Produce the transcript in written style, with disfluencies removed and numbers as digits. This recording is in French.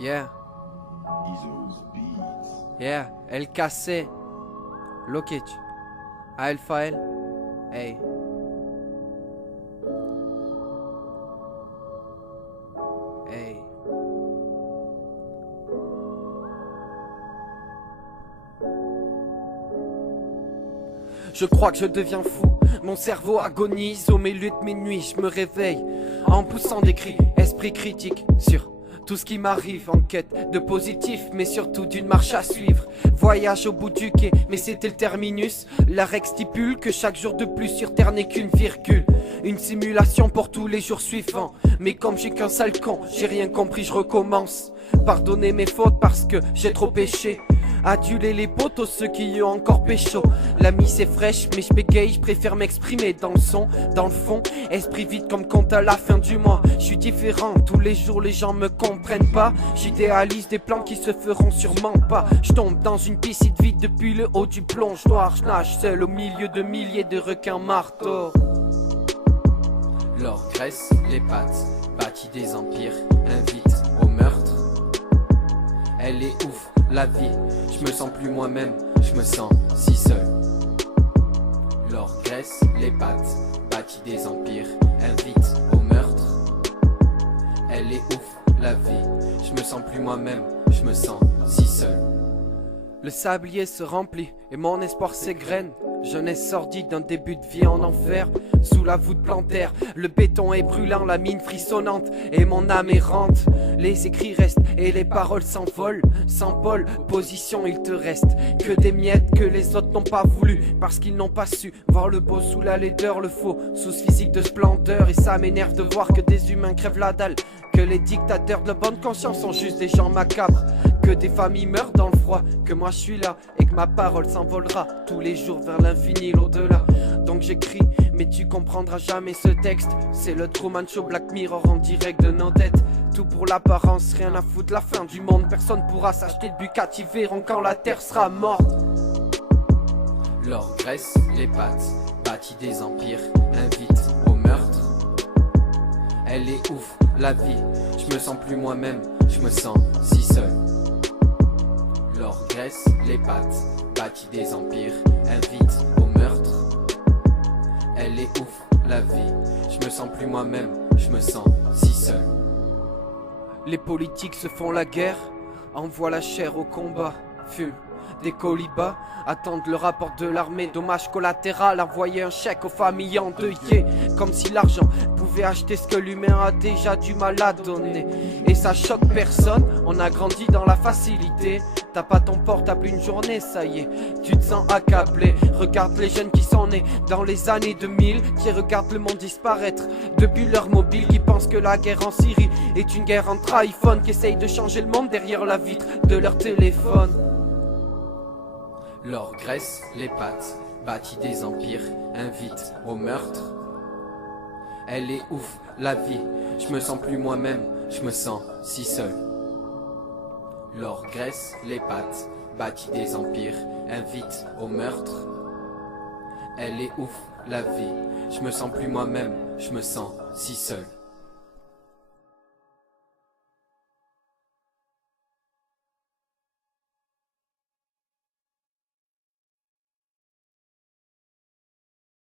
Yeah. Yeah. LKC. Lokic. Alphael. Hey. Hey. Je crois que je deviens fou, mon cerveau agonise au milieu de mes nuits, je me réveille en poussant des cris, esprit critique sur tout ce qui m'arrive, en quête de positif mais surtout d'une marche à suivre. Voyage au bout du quai, mais c'était le terminus. La règle stipule que chaque jour de plus sur terre n'est qu'une virgule, une simulation pour tous les jours suivants. Mais comme j'ai qu'un sale con, j'ai rien compris, je recommence. Pardonnez mes fautes parce que j'ai trop péché. Aduler les potos, ceux qui ont encore pécho. La mise est fraîche mais je bégaye, je préfère m'exprimer dans le son, dans le fond. Esprit vide comme compte à la fin du mois. Je suis différent, tous les jours les gens me comprennent pas. J'idéalise des plans qui se feront sûrement pas. Je tombe dans une piscine vide depuis le haut du plongeoir. Je nage seul au milieu de milliers de requins marteaux. L'or graisse les pattes, bâtit des empires, invite au meurtre. Elle est ouf, la vie, je me sens plus moi-même, je me sens si seul. L'or graisse les pattes, bâtit des empires, invite au meurtre. Elle est ouf, la vie, je me sens plus moi-même, je me sens si seul. Le sablier se remplit et mon espoir s'égrène. Jeunesse sordide d'un début de vie en enfer. Sous la voûte plantaire, le béton est brûlant, la mine frissonnante et mon âme errante. Les écrits restent et les paroles s'envolent. Sans bol, position il te reste que des miettes que les autres n'ont pas voulu. Parce qu'ils n'ont pas su voir le beau sous la laideur, le faux sous ce physique de splendeur. Et ça m'énerve de voir que des humains crèvent la dalle, que les dictateurs de la bonne conscience sont juste des gens macabres, que des familles meurent dans le froid, que moi je suis là et que ma parole s'envolera tous les jours vers l'infini, l'au-delà. Donc j'écris, mais tu comprendras jamais ce texte. C'est le Truman Show, Black Mirror en direct de nos têtes. Tout pour l'apparence, rien à foutre, la fin du monde. Personne pourra s'acheter de Bugatti Veyron quand la terre sera morte. L'or graisse les pattes, bâtit des empires, invite au meurtre. Elle est ouf, la vie, je me sens plus moi-même, je me sens si seul. L'or graisse les pattes, bâtit des empires, invite au meurtre. Elle est ouf, la vie, je me sens plus moi-même, je me sens si seul. Les politiques se font la guerre, envoient la chair au combat, fument des colibas, attendent le rapport de l'armée, dommage collatéral, envoyer un chèque aux familles endeuillées, comme si l'argent pouvait acheter ce que l'humain a déjà du mal à donner. Et ça choque personne, on a grandi dans la facilité. T'as pas ton portable une journée, ça y est, tu te sens accablé. Regarde les jeunes qui sont nés dans les années 2000, qui regardent le monde disparaître depuis leur mobile, qui pensent que la guerre en Syrie est une guerre entre iPhone, qui essayent de changer le monde derrière la vitre de leur téléphone. L'or graisse les pattes, bâtit des empires, invite au meurtre. Elle est ouf, la vie, je me sens plus moi-même, je me sens si seul. L'or graisse les pattes, bâtit des empires, invite au meurtre. Elle est ouf, la vie, je me sens plus moi-même, je me sens si seul.